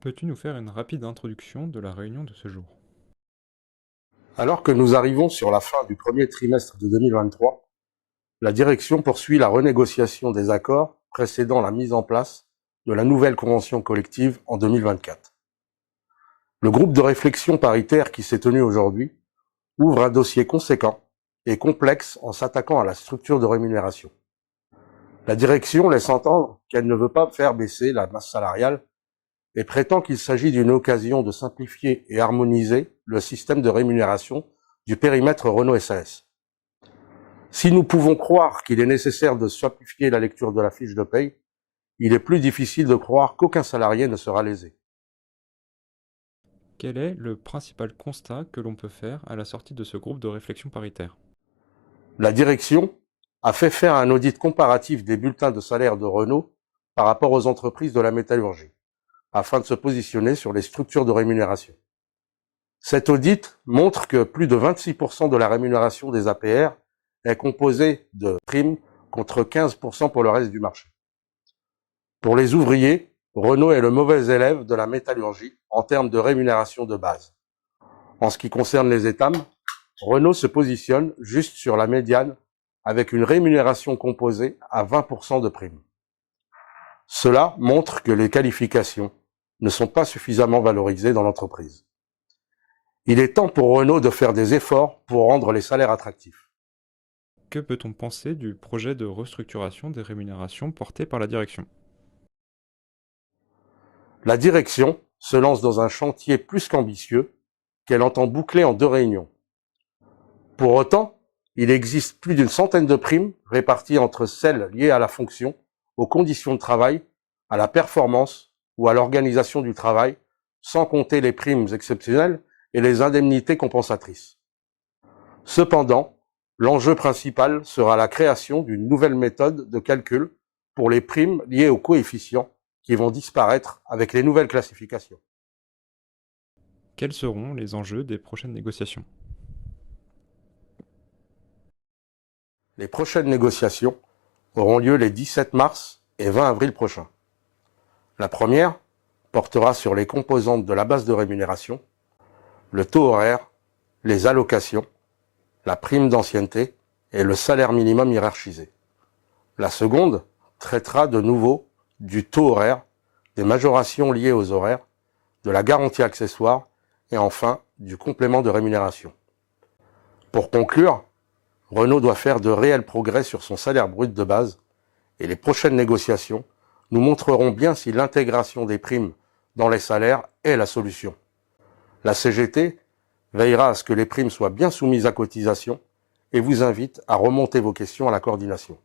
Peux-tu nous faire une rapide introduction de la réunion de ce jour? Alors que nous arrivons sur la fin du premier trimestre de 2023, la direction poursuit la renégociation des accords précédant la mise en place de la nouvelle convention collective en 2024. Le groupe de réflexion paritaire qui s'est tenu aujourd'hui ouvre un dossier conséquent et complexe en s'attaquant à la structure de rémunération. La direction laisse entendre qu'elle ne veut pas faire baisser la masse salariale et prétend qu'il s'agit d'une occasion de simplifier et harmoniser le système de rémunération du périmètre Renault SAS. Si nous pouvons croire qu'il est nécessaire de simplifier la lecture de la fiche de paye, il est plus difficile de croire qu'aucun salarié ne sera lésé. Quel est le principal constat que l'on peut faire à la sortie de ce groupe de réflexion paritaire? La direction a fait faire un audit comparatif des bulletins de salaire de Renault par rapport aux entreprises de la métallurgie, afin de se positionner sur les structures de rémunération. Cet audit montre que plus de 26% de la rémunération des APR est composée de primes contre 15% pour le reste du marché. Pour les ouvriers, Renault est le mauvais élève de la métallurgie en termes de rémunération de base. En ce qui concerne les étames, Renault se positionne juste sur la médiane avec une rémunération composée à 20% de primes. Cela montre que les qualifications ne sont pas suffisamment valorisées dans l'entreprise. Il est temps pour Renault de faire des efforts pour rendre les salaires attractifs. Que peut-on penser du projet de restructuration des rémunérations porté par la direction? La direction se lance dans un chantier plus qu'ambitieux qu'elle entend boucler en 2 réunions. Pour autant, il existe plus d'une centaine de primes réparties entre celles liées à la fonction, aux conditions de travail, à la performance ou à l'organisation du travail, sans compter les primes exceptionnelles et les indemnités compensatrices. Cependant, l'enjeu principal sera la création d'une nouvelle méthode de calcul pour les primes liées aux coefficients qui vont disparaître avec les nouvelles classifications. Quels seront les enjeux des prochaines négociations? Les prochaines négociations auront lieu les 17 mars et 20 avril prochains. La première portera sur les composantes de la base de rémunération, le taux horaire, les allocations, la prime d'ancienneté et le salaire minimum hiérarchisé. La seconde traitera de nouveau du taux horaire, des majorations liées aux horaires, de la garantie accessoire et enfin du complément de rémunération. Pour conclure, Renault doit faire de réels progrès sur son salaire brut de base et les prochaines négociations nous montreront bien si l'intégration des primes dans les salaires est la solution. La CGT veillera à ce que les primes soient bien soumises à cotisation et vous invite à remonter vos questions à la coordination.